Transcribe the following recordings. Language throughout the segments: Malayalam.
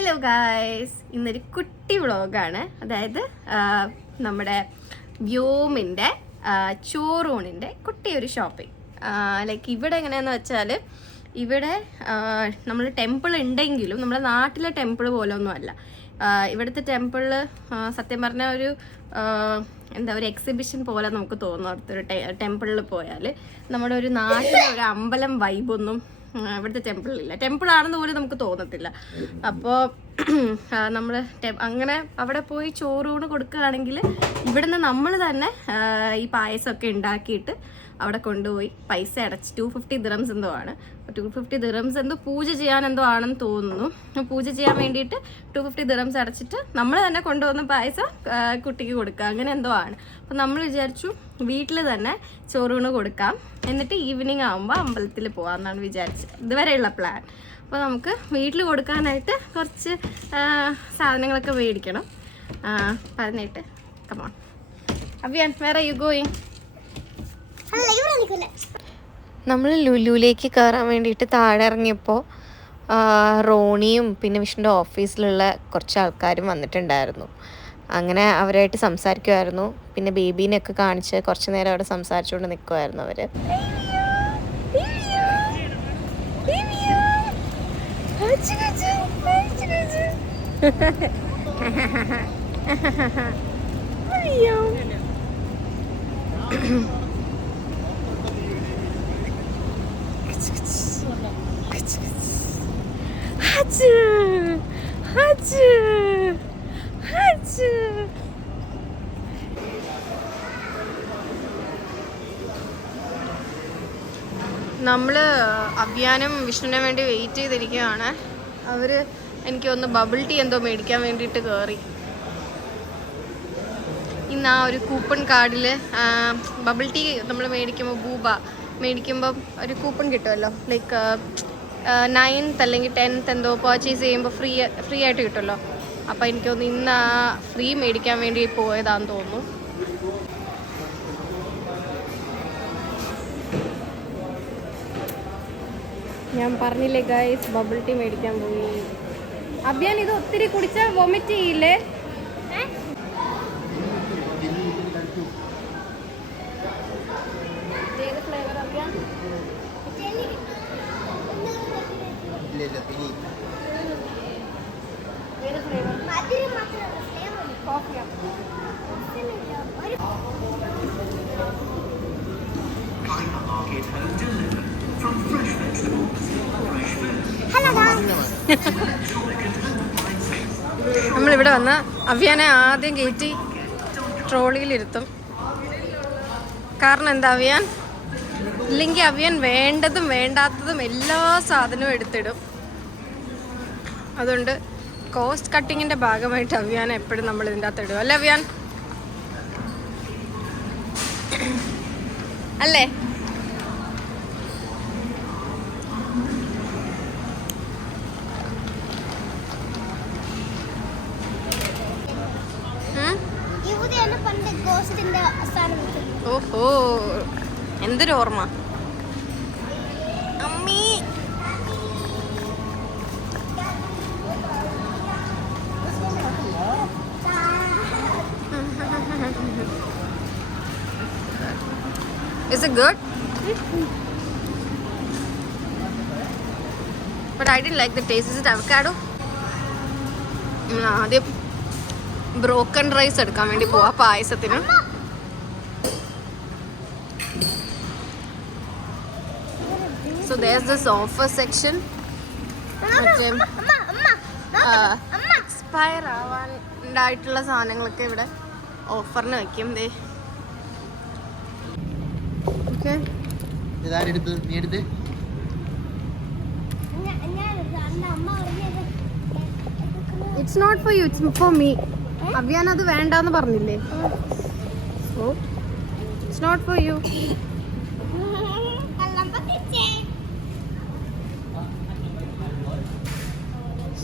ഹലോ ഗായ്സ്, ഇന്നൊരു കുട്ടി വ്ളോഗാണ്. അതായത് നമ്മുടെ വ്യോമിൻ്റെ ചോറൂണിൻ്റെ കുട്ടിയൊരു ഷോപ്പിംഗ്. ലൈക്ക് ഇവിടെ എങ്ങനെയാണെന്ന് വെച്ചാൽ, ഇവിടെ നമ്മൾ ടെമ്പിൾ ഉണ്ടെങ്കിലും നമ്മുടെ നാട്ടിലെ ടെമ്പിൾ പോലെ ഒന്നും അല്ല. ഇവിടുത്തെ ടെമ്പിളിൽ സത്യം പറഞ്ഞാൽ ഒരു എക്സിബിഷൻ പോലെ നമുക്ക് തോന്നും. അടുത്തൊരു ടെമ്പിളിൽ പോയാൽ നമ്മുടെ ഒരു നാട്ടിലെ ഒരു അമ്പലം വൈബൊന്നും ഇവിടുത്തെ ടെമ്പിളിലില്ല. ടെമ്പിളാണെന്ന് പോലും നമുക്ക് തോന്നത്തില്ല. അപ്പോൾ നമ്മൾ അങ്ങനെ അവിടെ പോയി ചോറൂണ് കൊടുക്കുകയാണെങ്കിൽ ഇവിടുന്ന് നമ്മൾ തന്നെ ഈ പായസമൊക്കെ ഉണ്ടാക്കിയിട്ട് അവിടെ കൊണ്ടുപോയി പൈസ അടച്ച് 250 dirhams എന്തോ ആണ്. 250 dirhams എന്തോ പൂജ ചെയ്യാൻ എന്തോ ആണെന്ന് തോന്നുന്നു. പൂജ ചെയ്യാൻ വേണ്ടിയിട്ട് 250 dirhams അടച്ചിട്ട് നമ്മൾ തന്നെ കൊണ്ടുവന്ന പായസം കുട്ടിക്ക് കൊടുക്കുക, അങ്ങനെ എന്തോ ആണ്. അപ്പം നമ്മൾ വിചാരിച്ചു വീട്ടിൽ തന്നെ ചോറൂണ് കൊടുക്കാം, എന്നിട്ട് ഈവനിങ് ആകുമ്പോൾ അമ്പലത്തിൽ പോകാമെന്നാണ് വിചാരിച്ചത്. ഇതുവരെയുള്ള പ്ലാൻ. അപ്പോൾ നമുക്ക് വീട്ടിൽ കൊടുക്കാനായിട്ട് കുറച്ച് സാധനങ്ങളൊക്കെ മേടിക്കണം. പറഞ്ഞിട്ട് കമോൺ അവിയാൻ, വേറെ യു ഗോയിങ്? നമ്മൾ ലുലുവിലേക്ക് കയറാൻ വേണ്ടിയിട്ട് താഴെ ഇറങ്ങിയപ്പോൾ റോണിയും പിന്നെ വിഷ്ണുൻ്റെ ഓഫീസിലുള്ള കുറച്ച് ആൾക്കാരും വന്നിട്ടുണ്ടായിരുന്നു. അങ്ങനെ അവരായിട്ട് സംസാരിക്കുമായിരുന്നു. പിന്നെ ബേബീനെയൊക്കെ കാണിച്ച് കുറച്ച് നേരം അവിടെ സംസാരിച്ചുകൊണ്ട് നിൽക്കുമായിരുന്നു അവർ. നമ്മൾ അഭിയാനും വിഷ്ണുവിനെ വേണ്ടി വെയിറ്റ് ചെയ്തിരിക്കുകയാണ്. അവർ എനിക്ക് ഒന്ന് ബബിൾ ടീ എന്തോ മേടിക്കാൻ വേണ്ടിയിട്ട് കയറി. ഇന്ന് ആ ഒരു കൂപ്പൺ കാർഡിൽ ബബിൾ ടീ നമ്മൾ മേടിക്കുമ്പോൾ ഒരു കൂപ്പൺ കിട്ടുമല്ലോ. ലൈക്ക് 9th അല്ലെങ്കിൽ 10th എന്തോ പർച്ചേസ് ചെയ്യുമ്പോൾ ഫ്രീ ആയിട്ട് കിട്ടുമല്ലോ. അപ്പോൾ എനിക്കൊന്ന് ഇന്ന് ആ ഫ്രീ മേടിക്കാൻ വേണ്ടി പോയതാന്ന് തോന്നുന്നു. ഞാൻ പറഞ്ഞില്ലേ ഗൈസ്, ബബിൾ ടീ മേടിക്കാൻ പോയി. അഭിയാൻ ഇത് ഒത്തിരി കുടിച്ചാൽ വൊമിറ്റ് ചെയ്യില്ലേ? ഏത് ഫ്ലേവർ അഭിയാൻ? ഏത് ഫ്ലേവർ? കോഫിയാ? നമ്മളിവിടെ വന്ന് അവിയാനെ ആദ്യം കയറ്റി ട്രോളിയിലിരുത്തും. കാരണം എന്താ, അവിയാൻ ഇല്ലെങ്കിൽ അവിയാൻ വേണ്ടതും വേണ്ടാത്തതും എല്ലാ സാധനവും എടുത്തിടും. അതുകൊണ്ട് കോസ്റ്റ് കട്ടിങ്ങിൻ്റെ ഭാഗമായിട്ട് അവിയാനെ എപ്പോഴും നമ്മൾ ഇതിൻ്റെ അകത്ത് ഇടും. അല്ലേ അവിയാൻ? അല്ലേ? ഓഹോ, എന്തൊരു ഓർമ്മ അമ്മീ. Is it good? But I didn't like the taste. Is it avocado? ആദ്യം ബ്രോക്കൺ റൈസ് എടുക്കാൻ വേണ്ടി പോവാ പായസത്തിന്. So there's this offer section. Expire ആവാൻ ഉണ്ടായിട്ടുള്ള സാധനങ്ങളൊക്കെ ഇവിടെ ഓഫറിന് വയ്ക്കും. ദേ okay, it's not for you, it's for me. Abhiyan അത് വേണ്ടാന്ന് പറഞ്ഞില്ലേ? So it's not for you.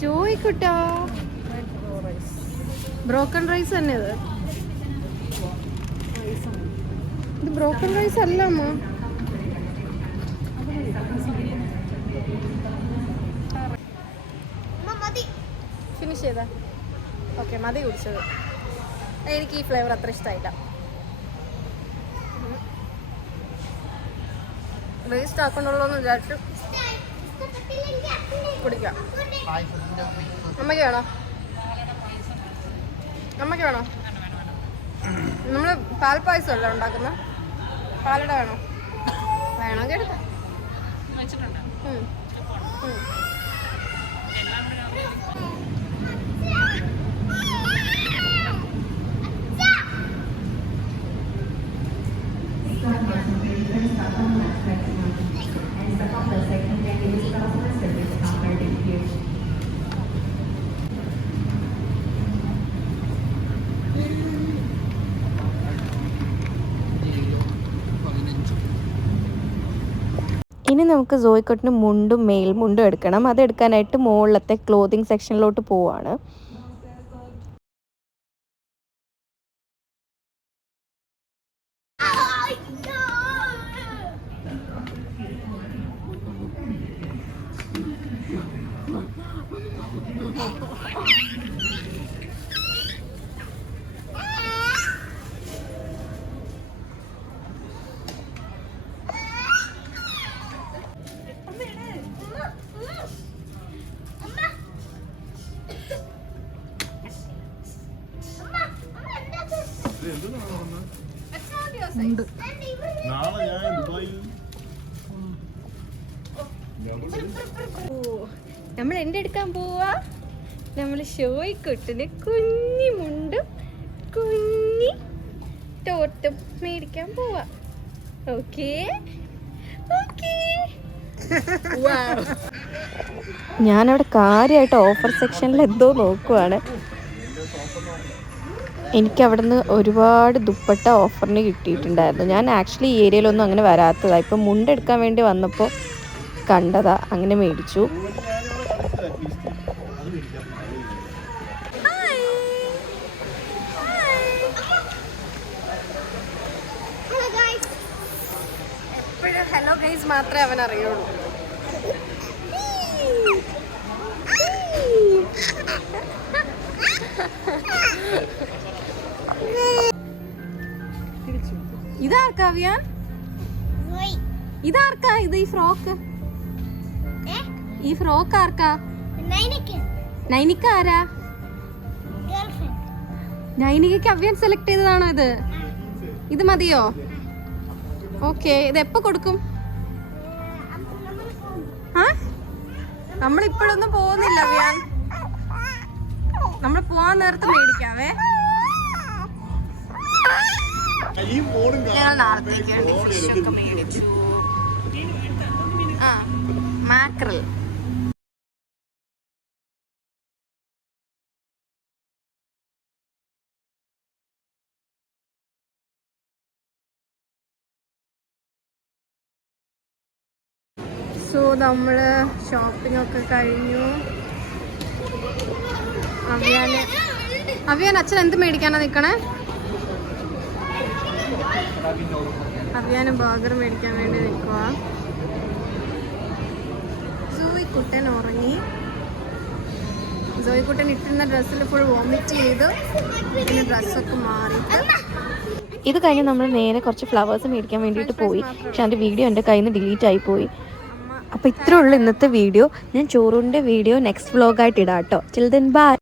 ചോയ്ക്കുട്ടോ, ബ്രോക്കൺ റൈസ് തന്നെ ഇത് ബ്രോക്കൺ റൈസ് അല്ല അമ്മ. ഫിനിഷ് ചെയ്താ ഓക്കെ മതി കുടിച്ചത്. എനിക്ക് ഈ ഫ്ലേവർ അത്ര ഇഷ്ടമായില്ല. വേസ്റ്റ് ആക്കണുള്ളൂ എന്ന് വിചാരിച്ചു കുടിക്കാം. അമ്മയ്ക്ക് വേണോ? അമ്മയ്ക്ക് വേണോ? നമ്മൾ പാൽപ്പായസം അല്ല ഉണ്ടാക്കുന്നത്, പാലട വേണോ? വേണമെങ്കിൽ എടുക്കാം. ഇനി നമുക്ക് സോയിക്കുട്ടിന് മുണ്ടും മേൽമുണ്ടും എടുക്കണം. അതെടുക്കാനായിട്ട് മുകളിലത്തെ ക്ലോത്തിങ് സെക്ഷനിലോട്ട് പോവാണ്. നമ്മൾ എൻ്റെ എടുക്കാൻ പോവാ. നമ്മൾ ഷോയ്ക്കുട്ടിന് കുഞ്ഞി മുണ്ടും കുഞ്ഞി ടോട്ടും മേടിക്കാൻ പോവാ. Okay okay. ഞാനവിടെ കാര്യമായിട്ട് ഓഫർ സെക്ഷനിൽ എന്തോ നോക്കുവാണ്. എനിക്ക് അവിടെ നിന്ന് ഒരുപാട് ദുപ്പട്ട ഓഫറിന് കിട്ടിയിട്ടുണ്ടായിരുന്നു. ഞാൻ ആക്ച്വലി ഈ ഏരിയയിലൊന്നും അങ്ങനെ വരാത്തതാണ്. ഇപ്പം മുണ്ടെടുക്കാൻ വേണ്ടി വന്നപ്പോൾ കണ്ടതാ, അങ്ങനെ മേടിച്ചു. എപ്പോഴും ഹലോ ഗൈസ് മാത്രമേ അവൻ അറിയുള്ളൂ. ഇതാർക്കാ അവ്യാൻ? ഇതാർക്കാ ഇത്? ഈ ഫ്രോക്ക് ആർക്കാ? നൈനിക്ക ആരാ? നൈനികക്ക് അവ്യാൻ സെലക്ട് ചെയ്തതാണോ ഇത്? ഇത് മതിയോ? ഓക്കെ, ഇത് എപ്പോ കൊടുക്കും? നമ്മളിപ്പോഴൊന്നും പോകുന്നില്ല അവ്യാൻ, നമ്മൾ പോവാൻ നേരത്തെ മേടിക്കാവേ. ഞങ്ങൾ നാളത്തേക്ക് വേണ്ടി ഫിഷൊക്കെ മേടിച്ചു. മാക്രൽ. സോ നമ്മൾ ഷോപ്പിംഗ് ഒക്കെ കഴിഞ്ഞു. അവ്യാൻ അച്ഛൻ എന്ത് മേടിക്കാനാ നിൽക്കണേ? അവ്യാന് ബർഗർ മേടിക്കാൻ വേണ്ടി നിൽക്കുക. സോയിക്കുട്ടൻ ഉറങ്ങി. സോയിക്കുട്ടൻ ഇട്ടിരുന്ന ഡ്രസ്സിൽ ഫുൾ വോമിറ്റ് ചെയ്ത് പിന്നെ ഡ്രസ്സൊക്കെ മാറിയിട്ട്. ഇത് കഴിഞ്ഞ് നമ്മൾ നേരെ കുറച്ച് ഫ്ലവേഴ്സ് മേടിക്കാൻ വേണ്ടിയിട്ട് പോയി. പക്ഷെ അതിൻ്റെ വീഡിയോ എൻ്റെ കയ്യിൽ നിന്ന് ഡിലീറ്റ് ആയിപ്പോയി. അപ്പോൾ ഇത്രേ ഉള്ളൂ ഇന്നത്തെ വീഡിയോ. ഞാൻ ചോറൂണിൻ്റെ വീഡിയോ നെക്സ്റ്റ് വ്ലോഗായിട്ട് ഇടാം കേട്ടോ. ചിൽ ദെൻ ബൈ.